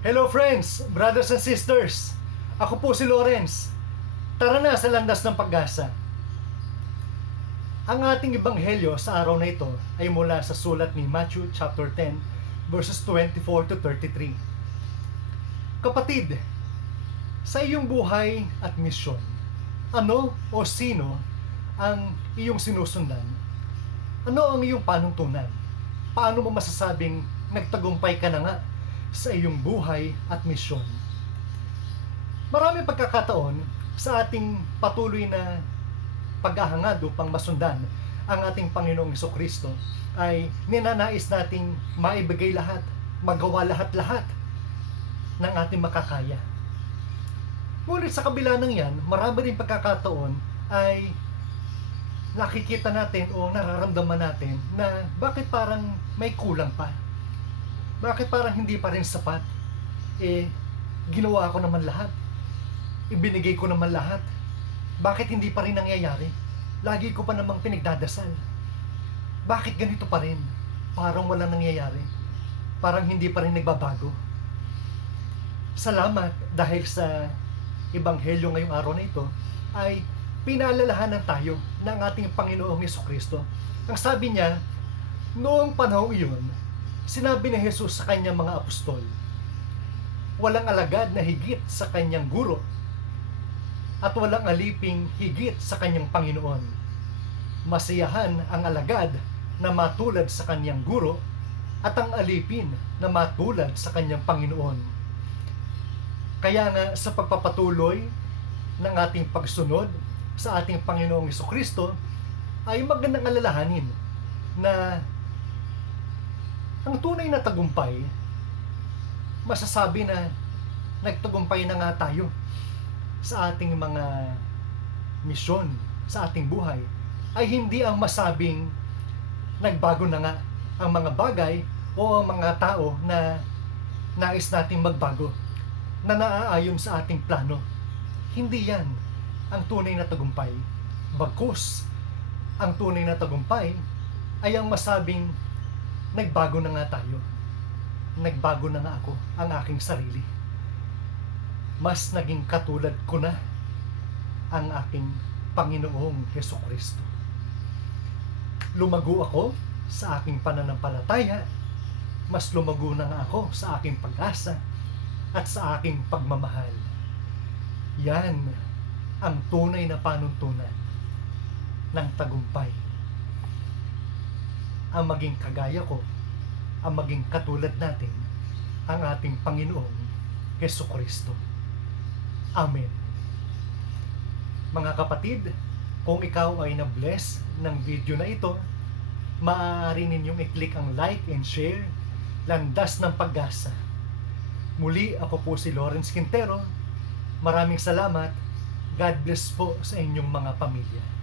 Hello friends, brothers and sisters. Ako po si Lawrence. Tara na sa landas ng pag-asa. Ang ating ebanghelyo sa araw na ito ay mula sa sulat ni Matthew chapter 10 verses 24 to 33. Kapatid, sa iyong buhay at misyon, ano o sino ang iyong sinusundan? Ano ang iyong panuntunan? Paano mo masasabing nagtagumpay ka na nga sa iyong buhay at misyon? Marami pagkakataon sa ating patuloy na paghahangad upang masundan ang ating Panginoong Heso Kristo ay ninanais nating maibigay lahat, magawa lahat-lahat ng ating makakaya. Ngunit sa kabila ng yan, marami rin pagkakataon ay nakikita natin o nararamdaman natin na bakit parang may kulang pa. Bakit parang hindi pa rin sapat? Eh, ginawa ko naman lahat. Ibinigay ko naman lahat. Bakit hindi pa rin nangyayari? Lagi ko pa namang pinagdadasal. Bakit ganito pa rin? Parang wala nangyayari. Parang hindi pa rin nagbabago. Salamat dahil sa Ebanghelyo ngayong araw na ito ay pinaalalahanan tayo ng ating Panginoong Heso Kristo. Ang sabi niya, noong panahong iyon, sinabi ni Jesus sa kanyang mga apostol, walang alagad na higit sa kanyang guro at walang aliping higit sa kanyang Panginoon. Masiyahan ang alagad na matulad sa kanyang guro at ang alipin na matulad sa kanyang Panginoon. Kaya nga sa pagpapatuloy ng ating pagsunod sa ating Panginoong Kristo ay magandang alalahanin na ang tunay na tagumpay masasabi na nagtagumpay na nga tayo sa ating mga misyon sa ating buhay ay hindi ang masabing nagbago na nga ang mga bagay o ang mga tao na nais nating magbago na naaayon sa ating plano. Hindi yan ang tunay na tagumpay. Bagkus, ang tunay na tagumpay ay ang masabing nagbago na nga tayo. Nagbago na nga ako ang aking sarili. Mas naging katulad ko na ang aking Panginoong Heso Kristo. Lumago ako sa aking pananampalataya, mas lumago na nga ako sa aking pag-asa at sa aking pagmamahal. Yan ang tunay na panuntunan ng tagumpay. Ang maging kagaya ko, ang maging katulad natin, ang ating Panginoong Heso Kristo. Amen. Mga kapatid, kung ikaw ay na-bless ng video na ito, maaari ninyong i-click ang like and share, landas ng pag-asa. Muli, ako po si Lawrence Quintero. Maraming salamat. God bless po sa inyong mga pamilya.